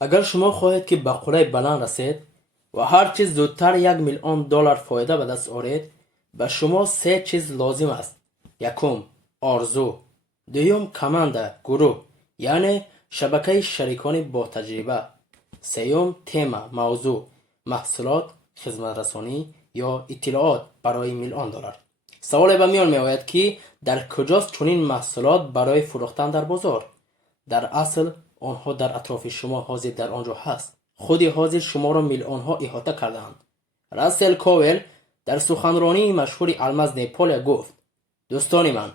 اگر شما خواهید که به قله بلند رسید و هر چیز زودتر $1,000,000 فایده به دست آورید، به شما 3 چیز لازم است. یکم آرزو، دوم کمانده گروه یعنی شبکه شریکان با تجربه، سوم تما موضوع محصولات، خدمت رسانی یا اطلاعات برای $1,000,000. سوال به میان می آید که در کجاست چنین محصولات برای فروختن در بازار؟ در اصل آنها در اطراف شما حاضر در آنجا هست. خودی حاضر شما را آنها احاطه کردند. راسل کوول در سخنرانی مشهور الماس نیپولیا گفت: دوستان من،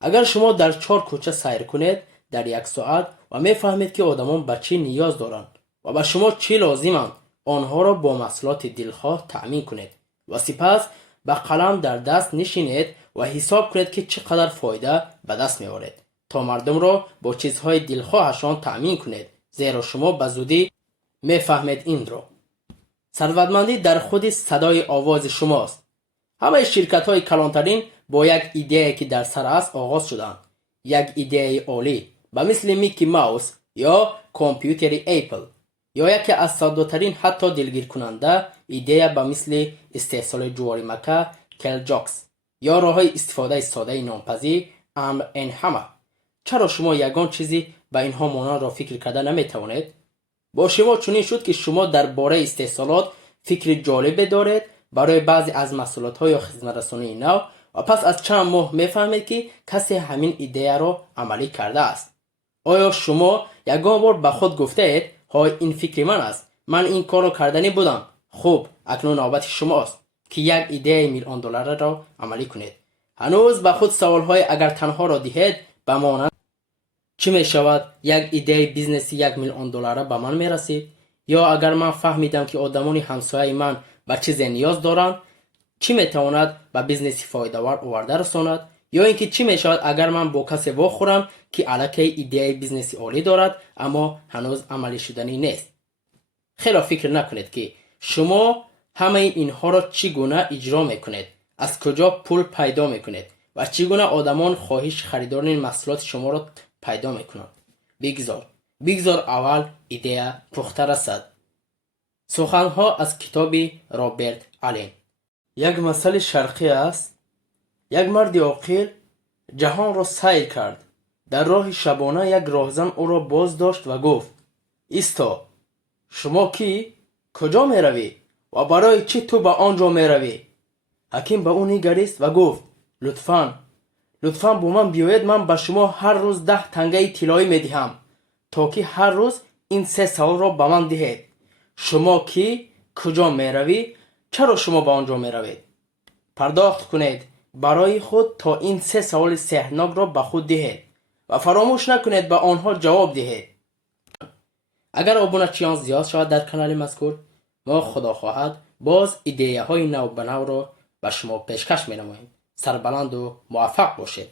اگر شما در 4 کوچه سیر کنید در 1 ساعت و میفهمید که آدمان به چی نیاز دارند و به شما چی لازمند، آنها را با محصولات دلخواه تأمین کنید و سپس به قلم در دست نشینید و حساب کنید که چقدر فایده به دست میآورید تا مردم را با چیزهای دلخواهشان تأمین کنید، زیرا شما به زودی میفهمید این را. ثروتمندی در خود صدای آواز شماست. همه شرکت‌های کلانترین با یک ایده که در سر است آغاز شدند. یک ایده عالی به مثل میکی ماوس یا کامپیوتر اپل، یا یکی از ساده‌ترین حتی دلگیر کننده ایده به مثل استحصال جواری مکه کل جاکس یا راه‌های استفاده ساده نامپذیر امر این همه. چرا شما یگان چیزی به اینها مانند را فکر کرده نمیتوانید؟ با شما چنین شد که شما درباره استحصالات فکر جالب دارید برای بعضی از محصولات یا خدمت رسانی نو و پس از چند ماه میفهمید که کسی همین ایده را عملی کرده است. آیا شما یگان بار به خود گفته اید های این فکر من است، من این کار را کردنی بودم؟ خوب، اکنون نوبت شماست که یک ایده $1,000,000 را عملی کنید. هنوز به خود سوال های اگر تنها را دهید به مانند چی می شود یک ایده بیزنسی $1,000,000 به من می رسید؟ یا اگر من فهمیدم که آدمان همسایه من به چیز نیاز دارند، چی می تواند به بیزنسی فایده‌ور آورده رساند؟ یا اینکه چی می شود اگر من با کسی واخورم که الکی ایده بیزنسی عالی دارد اما هنوز عملی شدنی نیست؟ خیلی فکر نکنید که شما همه اینها را چگونه اجرا میکنید، از کجا پول پیدا میکنید و چگونه آدمان خواهش خریدار محصولات شما را پیدا میکنند. بگذار اول ایده پخته رسد. سخنها از کتاب رابرت آلن. یک مثل شرقی است. یک مرد عاقل جهان را سیر کرد. در راه شبانه یک راهزن او را باز داشت و گفت: ایستا، شما کی؟ کجا می روی؟ و برای چی تو به آنجا می روی؟ حکیم به او نگریست و گفت: لطفاً با من بیایید، من به شما هر روز 10 تنگه طلایی می دهم تا که هر روز این 3 سوال را به من دهید. شما کی؟ کجا می روی؟ چرا شما به آنجا می روید؟ پرداخت کنید برای خود تا این 3 سوال سحرناک را به خود دهید و فراموش نکنید به آنها جواب دهید. اگر ابونچیان زیاد شود در کانال مذکور، ما خدا خواهد باز ایده های نو به نو را به شما پیشکش می نماییم. سربلند و موفق باشید.